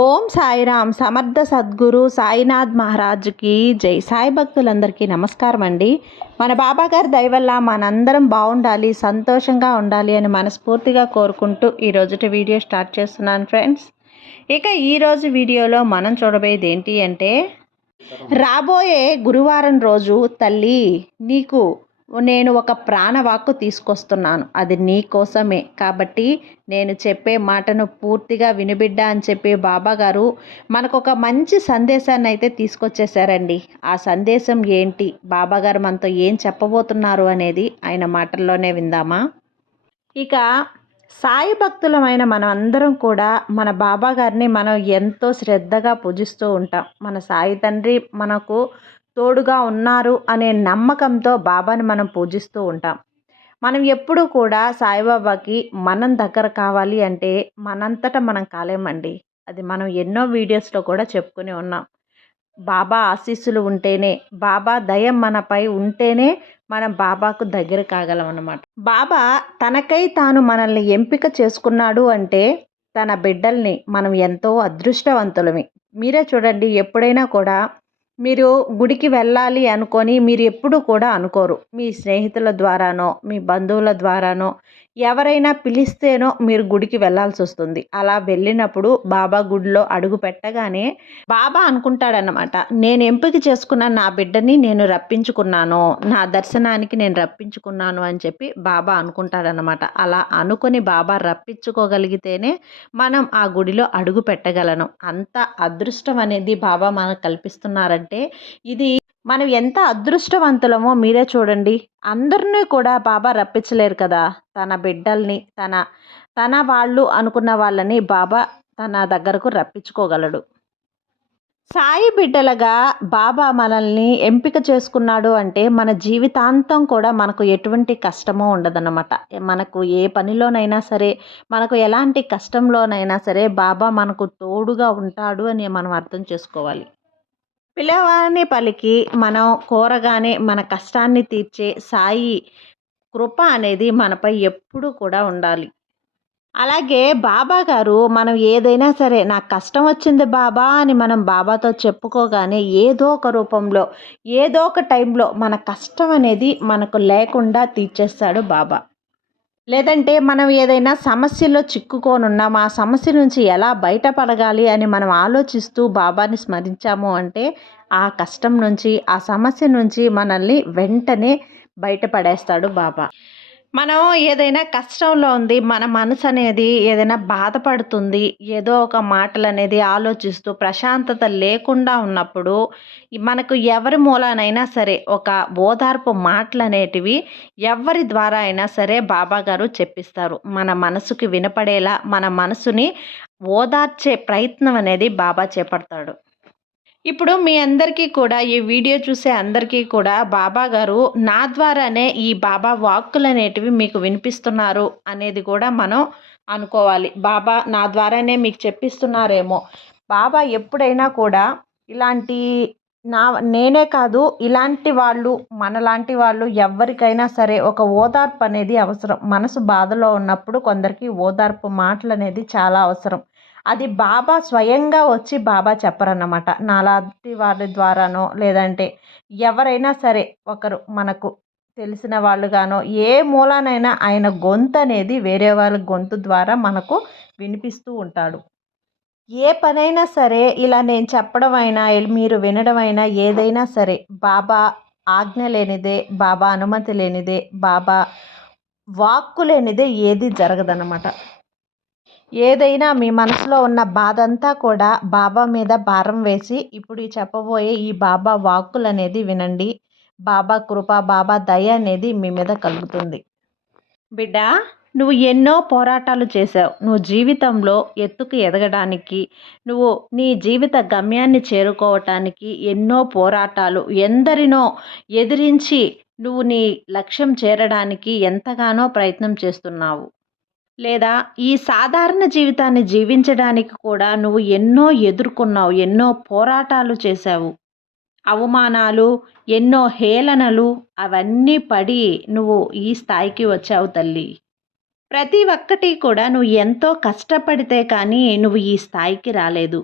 ఓం సాయిరామ్ సమర్థ సద్గురు సాయినాథ్ మహారాజుకి జై. సాయి భక్తులందరికీ నమస్కారం అండి. మన బాబాగారి దయవల్ల మనందరం బాగుండాలి సంతోషంగా ఉండాలి అని మనస్ఫూర్తిగా కోరుకుంటూ ఈ వీడియో స్టార్ట్ చేస్తున్నాను ఫ్రెండ్స్. ఇక ఈరోజు వీడియోలో మనం చూడబోయేది ఏంటి అంటే రాబోయే గురువారం రోజు తల్లి నీకు నేను ఒక ప్రాణవాక్కు తీసుకొస్తున్నాను. అది నీ కోసమే. కాబట్టి నేను చెప్పే మాటను పూర్తిగా వినిబిడ్డ అని చెప్పి బాబా గారు మనకు ఒక మంచి సందేశాన్ని అయితే తీసుకొచ్చేసారండి. ఆ సందేశం ఏంటి? బాబా గారు మనతో ఏం చెప్పబోతున్నారు అనేది ఆయన మాటల్లోనే విందామా? ఇక సాయి భక్తులమైన మనం అందరం కూడా మన బాబా గారిని మనం ఎంతో శ్రద్ధగా పూజిస్తూ ఉంటాం. మన సాయి తండ్రి మనకు తోడుగా ఉన్నారు అనే నమ్మకంతో బాబాని మనం పూజిస్తూ ఉంటాం. మనం ఎప్పుడూ కూడా సాయిబాబాకి మనం దగ్గర కావాలి అంటే మనంతటా మనం కాలేమండి. అది మనం ఎన్నో వీడియోస్లో కూడా చెప్పుకుని ఉన్నాం. బాబా ఆశీస్సులు ఉంటేనే బాబా దయం మనపై ఉంటేనే మనం బాబాకు దగ్గర కాగలం అన్నమాట. బాబా తనకై తాను మనల్ని ఎంపిక చేసుకున్నాడు అంటే తన బిడ్డల్ని మనం ఎంతో అదృష్టవంతులమే. మీరే చూడండి ఎప్పుడైనా కూడా మీరు గుడికి వెళ్ళాలి అనుకొని మీరు ఎప్పుడూ కూడా అనుకోరు. మీ స్నేహితుల ద్వారానో మీ బంధువుల ద్వారానో ఎవరైనా పిలిస్తేనో మీరు గుడికి వెళ్ళాల్సి వస్తుంది అలా వెళ్ళినప్పుడు బాబా గుడిలో అడుగు పెట్టగానే బాబా అనుకుంటాడనమాట నేను ఎంపిక చేసుకున్న నా బిడ్డని నేను రప్పించుకున్నాను నా దర్శనానికి నేను రప్పించుకున్నాను అని చెప్పి బాబా అనుకుంటాడనమాట అలా అనుకుని బాబా రప్పించుకోగలిగితేనే మనం ఆ గుడిలో అడుగు పెట్టగలను. అంత అదృష్టం అనేది బాబా మనకు కల్పిస్తున్నారంటే ఇది మనం ఎంత అదృష్టవంతులమో మీరే చూడండి. అందరినీ కూడా బాబా రప్పించలేరు కదా. తన బిడ్డల్ని తన తన వాళ్ళు అనుకున్న వాళ్ళని బాబా తన దగ్గరకు రప్పించుకోగలడు. సాయి బిడ్డలుగా బాబా మనల్ని ఎంపిక చేసుకున్నాడు అంటే మన జీవితాంతం కూడా మనకు ఎటువంటి కష్టమో ఉండదన్నమాట. మనకు ఏ పనిలోనైనా సరే మనకు ఎలాంటి కష్టంలోనైనా సరే బాబా మనకు తోడుగా ఉంటాడు అని మనం అర్థం చేసుకోవాలి. పిల్లవాడిని పలికి మనం కోరగానే మన కష్టాన్ని తీర్చే సాయి కృప అనేది మనపై ఎప్పుడూ కూడా ఉండాలి. అలాగే బాబా గారు మనం ఏదైనా సరే నాకు కష్టం వచ్చింది బాబా అని మనం బాబాతో చెప్పుకోగానే ఏదో ఒక రూపంలో ఏదో ఒక టైంలో మన కష్టం అనేది మనకు లేకుండా తీర్చేస్తాడు బాబా. లేదంటే మనం ఏదైనా సమస్యలో చిక్కుకోనున్నాం ఆ సమస్య నుంచి ఎలా బయటపడగాలి అని మనం ఆలోచిస్తూ బాబాని స్మరించాము అంటే ఆ కష్టం నుంచి ఆ సమస్య నుంచి మనల్ని వెంటనే బయటపడేస్తాడు బాబా. మనం ఏదైనా కష్టంలో ఉంది మన మనసు అనేది ఏదైనా బాధపడుతుంది ఏదో ఒక మాటలు అనేది ఆలోచిస్తూ ప్రశాంతత లేకుండా ఉన్నప్పుడు మనకు ఎవరి మూలానైనా సరే ఒక ఓదార్పు మాటలు అనేటివి ఎవరి ద్వారా అయినా సరే బాబా గారు చెప్పిస్తారు. మన మనసుకి వినపడేలా మన మనసుని ఓదార్చే ప్రయత్నం అనేది బాబా చేపడతాడు. ఇప్పుడు మీ అందరికీ కూడా ఈ వీడియో చూసే అందరికీ కూడా బాబా గారు నా ద్వారానే ఈ బాబా వాక్కులు అనేటివి మీకు వినిపిస్తున్నారు అనేది కూడా మనం అనుకోవాలి. బాబా నా ద్వారానే మీకు చెప్పిస్తున్నారేమో. బాబా ఎప్పుడైనా కూడా ఇలాంటి నా నేనే కాదు ఇలాంటి వాళ్ళు మనలాంటి వాళ్ళు ఎవరికైనా సరే ఒక ఓదార్పు అనేది అవసరం. మనసు బాధలో ఉన్నప్పుడు కొందరికి ఓదార్పు మాటలు అనేది చాలా అవసరం. అది బాబా స్వయంగా వచ్చి బాబా చెప్పరన్నమాట. నాలాంటి వారి ద్వారానో లేదంటే ఎవరైనా సరే ఒకరు మనకు తెలిసిన వాళ్ళుగానో ఏ మూలానైనా ఆయన గొంతు అనేది వేరే వాళ్ళ గొంతు ద్వారా మనకు వినిపిస్తూ ఉంటాడు. ఏ పనైనా సరే ఇలా నేను చెప్పడం అయినా మీరు వినడం అయినా ఏదైనా సరే బాబా ఆజ్ఞ లేనిదే బాబా అనుమతి లేనిదే బాబా వాక్కు లేనిదే ఏది జరగదన్నమాట. ఏదైనా మీ మనసులో ఉన్న బాధ అంతా కూడా బాబా మీద భారం వేసి ఇప్పుడు చెప్పబోయే ఈ బాబా వాక్కులు అనేది వినండి. బాబా కృప బాబా దయ అనేది మీ మీద కలుగుతుంది. బిడ్డ నువ్వు ఎన్నో పోరాటాలు చేసావు నువ్వు జీవితంలో ఎత్తుకు ఎదగడానికి నువ్వు నీ జీవిత గమ్యాన్ని చేరుకోవటానికి ఎన్నో పోరాటాలు ఎందరినో ఎదిరించి నువ్వు నీ లక్ష్యం చేరడానికి ఎంతగానో ప్రయత్నం చేస్తున్నావు. లేదా ఈ సాధారణ జీవితాన్ని జీవించడానికి కూడా నువ్వు ఎన్నో ఎదుర్కొన్నావు ఎన్నో పోరాటాలు చేశావు. అవమానాలు ఎన్నో హేళనలు అవన్నీ పడి నువ్వు ఈ స్థాయికి వచ్చావు తల్లి. ప్రతి ఒక్కటి కూడా నువ్వు ఎంతో కష్టపడితే కానీ నువ్వు ఈ స్థాయికి రాలేదు.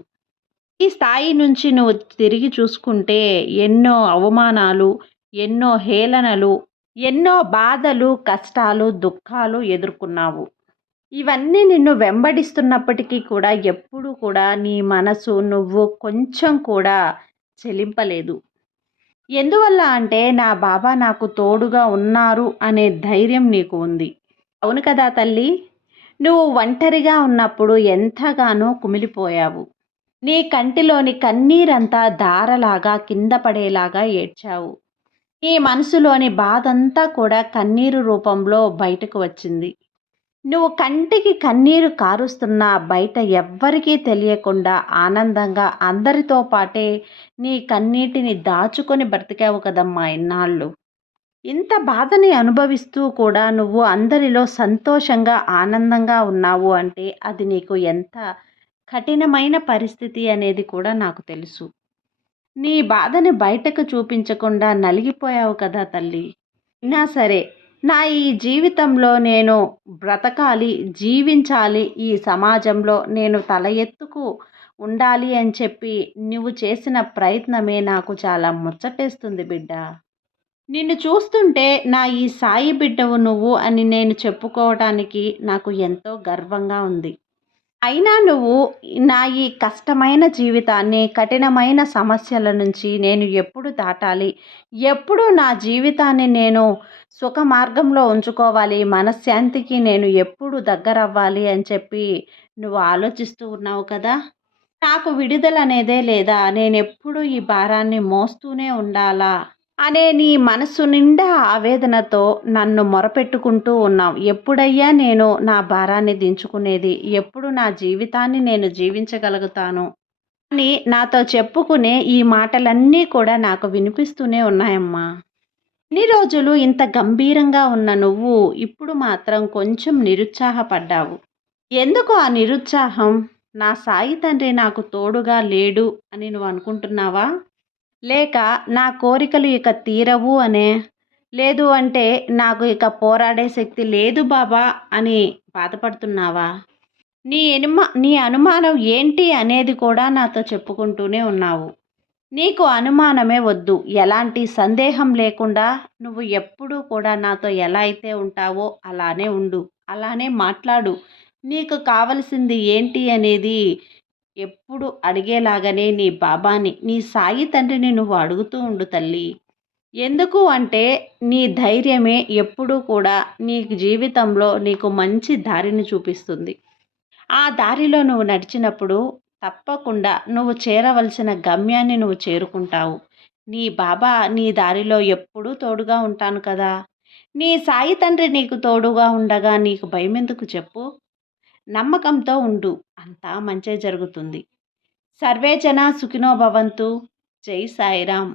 ఈ స్థాయి నుంచి నువ్వు తిరిగి చూసుకుంటే ఎన్నో అవమానాలు ఎన్నో హేళనలు ఎన్నో బాధలు కష్టాలు దుఃఖాలు ఎదుర్కొన్నావు. ఇవన్నీ నిన్ను వెంబడిస్తున్నప్పటికీ కూడా ఎప్పుడు కూడా నీ మనసు నువ్వు కొంచెం కూడా చెలింపలేదు. ఎందువల్ల అంటే నా బాబా నాకు తోడుగా ఉన్నారు అనే ధైర్యం నీకు ఉంది. అవును కదా తల్లి? నువ్వు ఒంటరిగా ఉన్నప్పుడు ఎంతగానో కుమిలిపోయావు. నీ కంటిలోని కన్నీరంతా దారలాగా కింద పడేలాగా ఏడ్చావు. నీ మనసులోని బాధంతా కూడా కన్నీరు రూపంలో బయటకు వచ్చింది. నువ్వు కంటికి కన్నీరు కారుస్తున్నా బయట ఎవ్వరికీ తెలియకుండా ఆనందంగా అందరితో పాటే నీ కన్నీటిని దాచుకొని బ్రతికావు కదమ్మా ఇన్నాళ్ళు. ఇంత బాధని అనుభవిస్తూ కూడా నువ్వు అందరిలో సంతోషంగా ఆనందంగా ఉన్నావు అంటే అది నీకు ఎంత కఠినమైన పరిస్థితి అనేది కూడా నాకు తెలుసు. నీ బాధని బయటకు చూపించకుండా నలిగిపోయావు కదా తల్లి. అయినా సరే నా ఈ జీవితంలో నేను బ్రతకాలి జీవించాలి ఈ సమాజంలో నేను తల ఎత్తుకు ఉండాలి అని చెప్పి నువ్వు చేసిన ప్రయత్నమే నాకు చాలా ముచ్చటేస్తుంది బిడ్డ. నిన్ను చూస్తుంటే నా ఈ సాయి బిడ్డవు నువ్వు అని నేను చెప్పుకోవటానికి నాకు ఎంతో గర్వంగా ఉంది. అయినా నువ్వు నా ఈ కష్టమైన జీవితాన్ని కఠినమైన సమస్యల నుంచి నేను ఎప్పుడు దాటాలి? ఎప్పుడు నా జీవితాన్ని నేను సుఖ మార్గంలో ఉంచుకోవాలి? మనశ్శాంతికి నేను ఎప్పుడు దగ్గర అవ్వాలి అని చెప్పి నువ్వు ఆలోచిస్తూ ఉన్నావు కదా? నాకు విడుదల అనేదే లేదా? నేను ఎప్పుడు ఈ భారాన్ని మోస్తూనే ఉండాలా? అనే నీ మనసు నిండా ఆవేదనతో నన్ను మొరపెట్టుకుంటూ ఉన్నావు. ఎప్పుడయ్యా నేను నా భారాన్ని దించుకునేది? ఎప్పుడు నా జీవితాన్ని నేను జీవించగలుగుతాను? అని నాతో చెప్పుకునే ఈ మాటలన్నీ కూడా నాకు వినిపిస్తూనే ఉన్నాయమ్మా. ఇన్ని రోజులు ఇంత గంభీరంగా ఉన్న నువ్వు ఇప్పుడు మాత్రం కొంచెం నిరుత్సాహపడ్డావు. ఎందుకు ఆ నిరుత్సాహం? నా సాయి తండ్రి నాకు తోడుగా లేడు అని నువ్వు అనుకుంటున్నావా? లేక నా కోరికలు ఇక తీరవు అనే. లేదు అంటే నాకు ఇక పోరాడే శక్తి లేదు బాబా అని బాధపడుతున్నావా? నీ ఎనుమ నీ అనుమానం ఏంటి అనేది కూడా నాతో చెప్పుకుంటూనే ఉన్నావు. నీకు అనుమానమే వద్దు. ఎలాంటి సందేహం లేకుండా నువ్వు ఎప్పుడూ కూడా నాతో ఎలా అయితే ఉంటావో అలానే ఉండు. అలానే మాట్లాడు. నీకు కావలసింది ఏంటి అనేది ఎప్పుడు అడిగేలాగానే నీ బాబాని నీ సాయి తండ్రిని నువ్వు అడుగుతూ ఉండు తల్లి. ఎందుకు అంటే నీ ధైర్యమే ఎప్పుడూ కూడా నీ జీవితంలో నీకు మంచి దారిని చూపిస్తుంది. ఆ దారిలో నువ్వు నడిచినప్పుడు తప్పకుండా నువ్వు చేరవలసిన గమ్యాన్ని నువ్వు చేరుకుంటావు. నీ బాబా నీ దారిలో ఎప్పుడూ తోడుగా ఉంటాను కదా. నీ సాయి తండ్రి నీకు తోడుగా ఉండగా నీకు భయం ఎందుకు చెప్పు? నమ్మకంతో ఉండు. అంతా మంచే జరుగుతుంది. సర్వే జన సుఖినో భవంతు. జై సాయిరామ్.